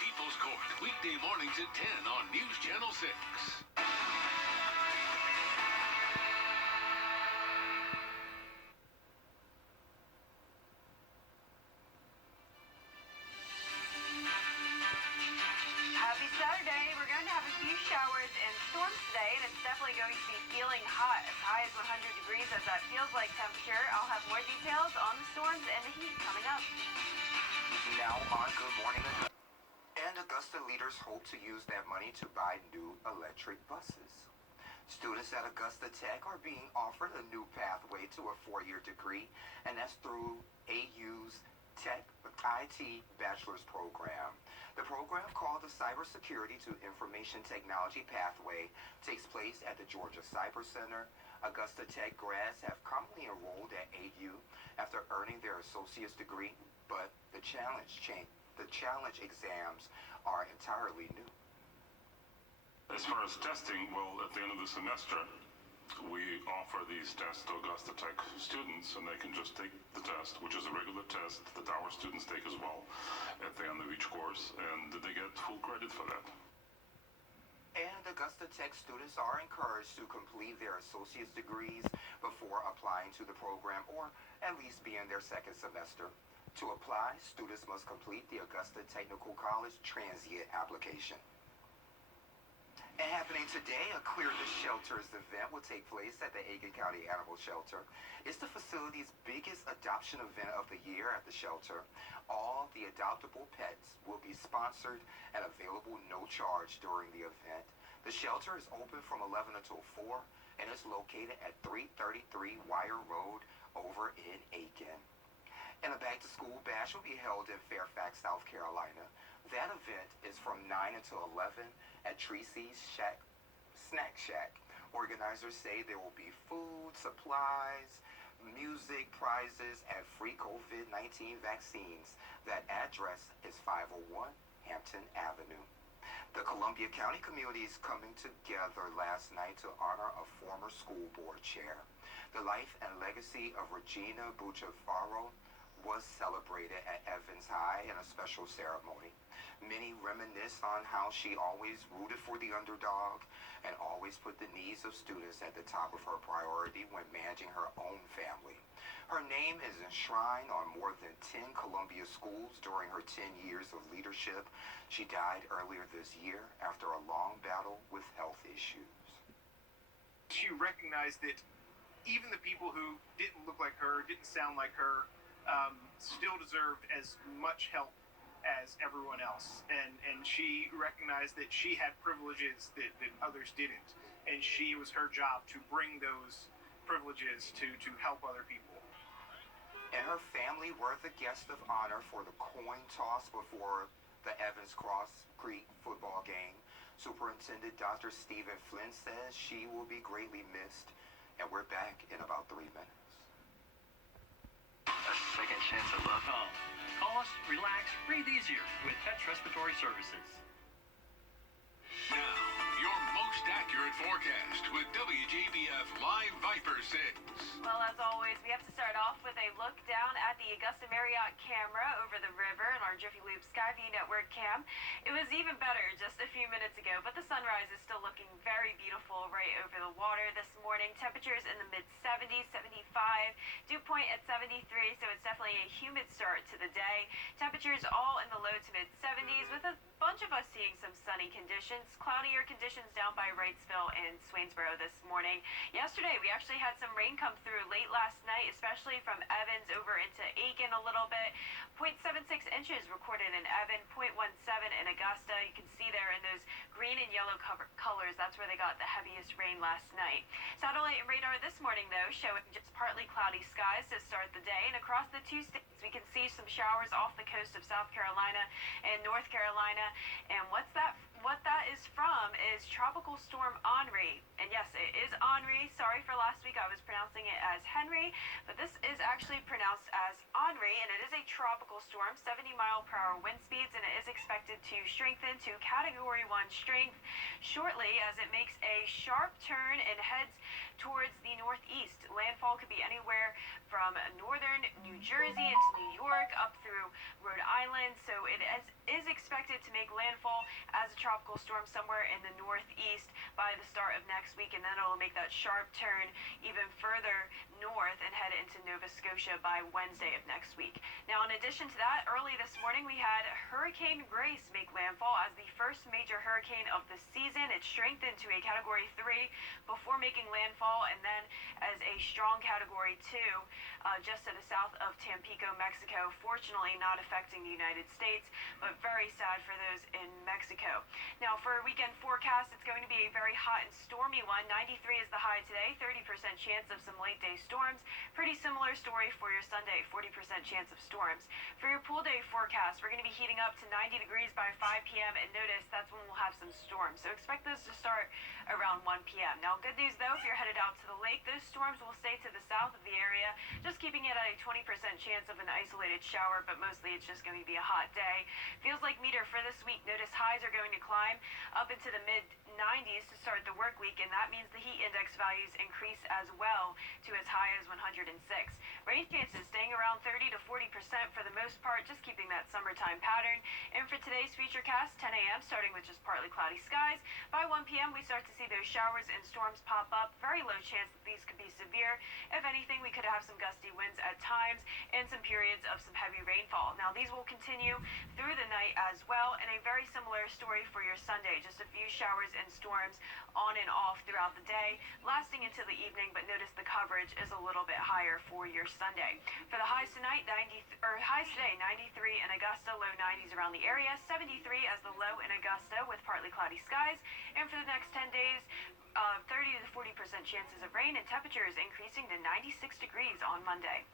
People's Court, weekday mornings at 10 on News Channel 6. Happy Saturday. We're going to have a few showers and storms today, and it's definitely going to be feeling hot, as high as 100 degrees as that feels like temperature. I'll have more details on the storms and the heat coming up. Now on Good Morning Augusta. And Augusta leaders hope to use that money to buy new electric buses. Students at Augusta Tech are being offered a new pathway to a 4-year degree, and that's through AU's Tech IT Bachelor's Program. The program, called the Cybersecurity to Information Technology Pathway, takes place at the Georgia Cyber Center. Augusta Tech grads have commonly enrolled at AU after earning their associate's degree, but the challenge exams are entirely new. As far as testing, well, at the end of the semester, we offer these tests to Augusta Tech students, and they can just take the test, which is a regular test that our students take as well at the end of each course, and they get full credit for that. And Augusta Tech students are encouraged to complete their associate's degrees before applying to the program, or at least be in their second semester. To apply, students must complete the Augusta Technical College transient application. And happening today, a Clear the Shelters event will take place at the Aiken County Animal Shelter. It's the facility's biggest adoption event of the year at the shelter. All the adoptable pets will be sponsored and available no charge during the event. The shelter is open from 11 until 4 and is located at 333 Wire Road over in Aiken. And a back-to-school bash will be held in Fairfax, South Carolina. That event is from 9 until 11 at Tracy's Snack Shack. Organizers say there will be food, supplies, music, prizes, and free COVID-19 vaccines. That address is 501 Hampton Avenue. The Columbia County community is coming together last night to honor a former school board chair. The life and legacy of Regina Bucciafaro was celebrated at Evans High in a special ceremony. Many reminisce on how she always rooted for the underdog and always put the needs of students at the top of her priority when managing her own family. Her name is enshrined on more than 10 Columbia schools during her 10 years of leadership. She died earlier this year after a long battle with health issues. She recognized that even the people who didn't look like her, didn't sound like her, still deserved as much help as everyone else, and she recognized that she had privileges that others didn't, and it was her job to bring those privileges to help other people. And her family were the guest of honor for the coin toss before the Evans Cross Creek football game. Superintendent Dr. Stephen Flynn says she will be greatly missed, and we're back in about 3 minutes. A second chance at love. Call us, relax, breathe easier with Pets Respiratory Services. Now, your most accurate forecast with Wjbf Live Viper 6. Well, as always, we have to start off with a look down at the Augusta Marriott camera over the river in our Jiffy Lube Skyview Network cam. It was even better just a few minutes ago, but the sunrise is still looking very beautiful right over the water this morning. Temperatures in the mid-70s, 75, dew point at 73, so it's definitely a humid start to the day. Temperatures all in the low to mid-70s with a bunch of us seeing some sunny conditions. Cloudier conditions down by Wrightsville and Swainsboro this morning. Yesterday, we actually had some rain come through late last night, especially from Evans over into Aiken a little bit. 0.76 inches recorded in Evan, 0.17 in Augusta. You can see there in those green and yellow colors, that's where they got the heaviest rain last night. Satellite and radar this morning, though, showing just partly cloudy skies to start the day. And across the two states, we can see some showers off the coast of South Carolina and North Carolina. And what that is from is Tropical Storm Henri. And yes, it is Henri. Sorry for last week, I was pronouncing it as Henry, but this is actually pronounced as Henri, and it is a tropical storm, 70 miles mile-per-hour wind speeds, and it is expected to strengthen to Category 1 strength shortly as it makes a sharp turn and heads towards the northeast. Landfall could be anywhere from northern New Jersey into New York up through Rhode Island, so it is expected to make landfall as a tropical storm somewhere in the northeast by the start of next week, and then it'll make that sharp turn even further north and head into Nova Scotia by Wednesday of next week. Now, in addition to that, early this morning we had Hurricane Grace make landfall as the first major hurricane of the season. It strengthened to a Category 3 before making landfall, and then as a strong Category 2 just to the south of Tampico, Mexico. Fortunately, not affecting the United States, but very sad for those in Mexico. Now, for a weekend forecast, it's going to be a very hot and stormy one. 93 is the high today, 30% chance of some late day storms. Pretty similar story for your Sunday, 40% chance of storms. For your pool day forecast, we're going to be heating up to 90 degrees by 5 p.m. and notice that's when we'll have some storms. So expect those to start around 1 p.m. Now, good news though, if you're headed out to the lake, those storms will stay to the south of the area, just keeping it at a 20% chance of an isolated shower, but mostly it's just going to be a hot day. Feels like meter for this week. Notice highs are going to climb up into the mid 90s to start the work week, and that means the heat index values increase as well to as high as 106. Rain chances staying around 30 to 40% for the most part, just keeping that summertime pattern. And for today's futurecast, 10 a.m. starting with just partly cloudy skies. By 1 p.m. we start to see those showers and storms pop up. Very low chance that these could be severe. If anything, we could have some gusty winds at times and some periods of some heavy rainfall. Now, these will continue through the night as well, and a very similar story for your Sunday. Just a few showers and storms on and off throughout the day, lasting into the evening, but notice the coverage is a little bit higher for your Sunday. For the highs tonight, highs today, 93 in Augusta, low 90s around the area, 73 as the low in Augusta with partly cloudy skies, and for the next 10 days, 30 to 40% chances of rain, and temperatures increasing to 96 degrees on Monday.